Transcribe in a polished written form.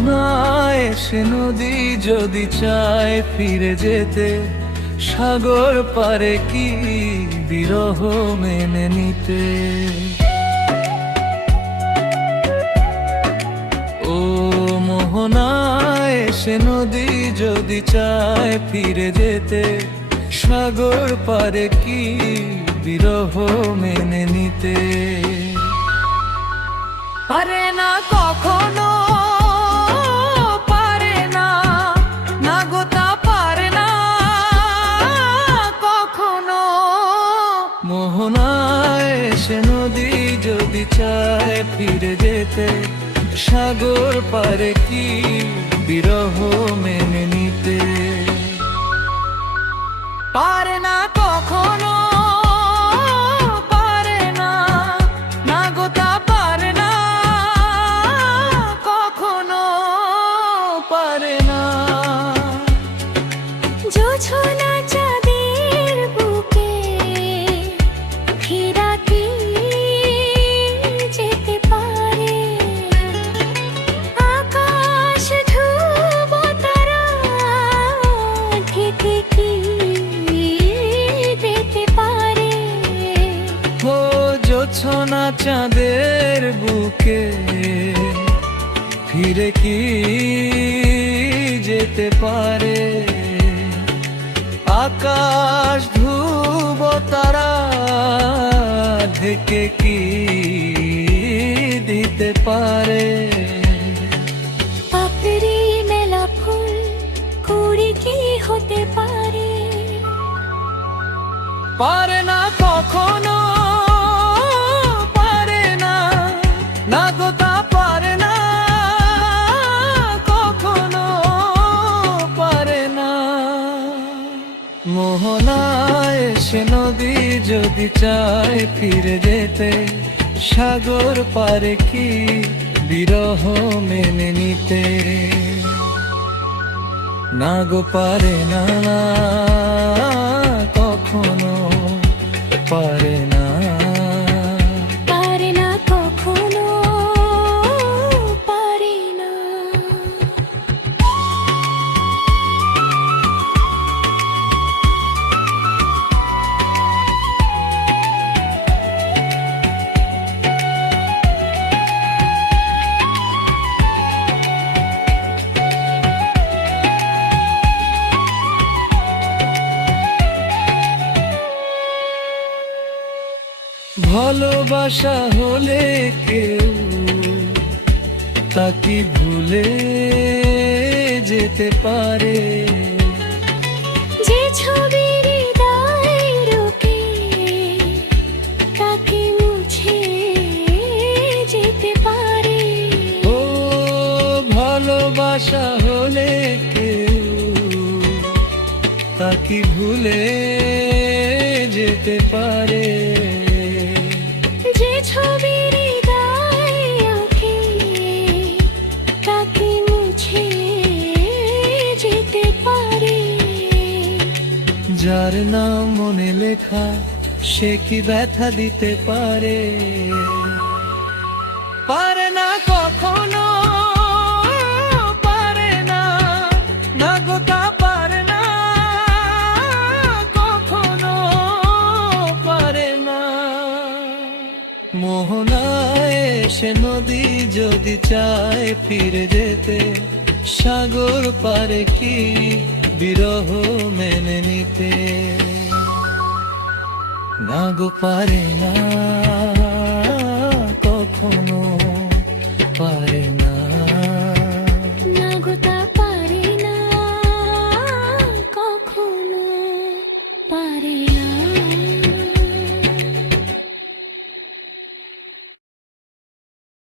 মোহনায় এসে নদী যদি চায় ফিরে যেতে, সাগর পারে কি বিরহ মেনে নিতে? ও মোহনায় এসে নদী যদি চায় ফিরে যেতে, সাগর পারে কি বিরহ মেনে নিতে? পারে না কখনো, পারে না, না গো তা পারে না কখনো। মোহনায় এসে নদী যদি চায় ফিরে যেতে, সাগর পারে কি বিরহ মেনে নিতে? পারে না কখনো, পারে না, না গো তা পারে না কখনো, পারে না। জোছনা চাঁদের বুকে ফেরা কি যেতে পারে? আকাশ ধ্রুব তারা ঢেকে কি যেতে পারে? ও জোছনা চাঁদের বুকে ফিরে কি যেতে পারে? আকাশ ধ্রুব তারা ঢেকে কি দিতে পারে? পাপড়ি মেলা ফুল কুড়ি কি হতে পারে? পারে না কখনো, পারে না, না গো তা পারে না কখনো, পারে না। মোহনায় এসে নদী যদি চায় ফিরে যেতে, সাগর পারে কি বিরহ মেনে নিতে? না গো পারে না কখনো, পারে না। পারে না কখনো, পারে না। ভালোবাসা হলে কেউ তা কি ভুলে যেতে পারে? যে ছবির হৃদয়ে রোকে তাকে মুছে যেতে পারে? ও ভালোবাসা হলে কেউ তা কি ভুলে যেতে পারে? যে ছবির হৃদয়ে ওকে তাকে মুছে যেতে পারে? যার নাম মনে লেখা সে কি ব্যথা দিতে পারে? পারে না কখনো, পারে না, না গো তা পারে না কখনো, পারে না। মোহনায় এসে নদী যদি চায় ফিরে যেতে, সাগর পারে কি বিরহ মেনে নিতে? না গো পারে না কখনো, পারে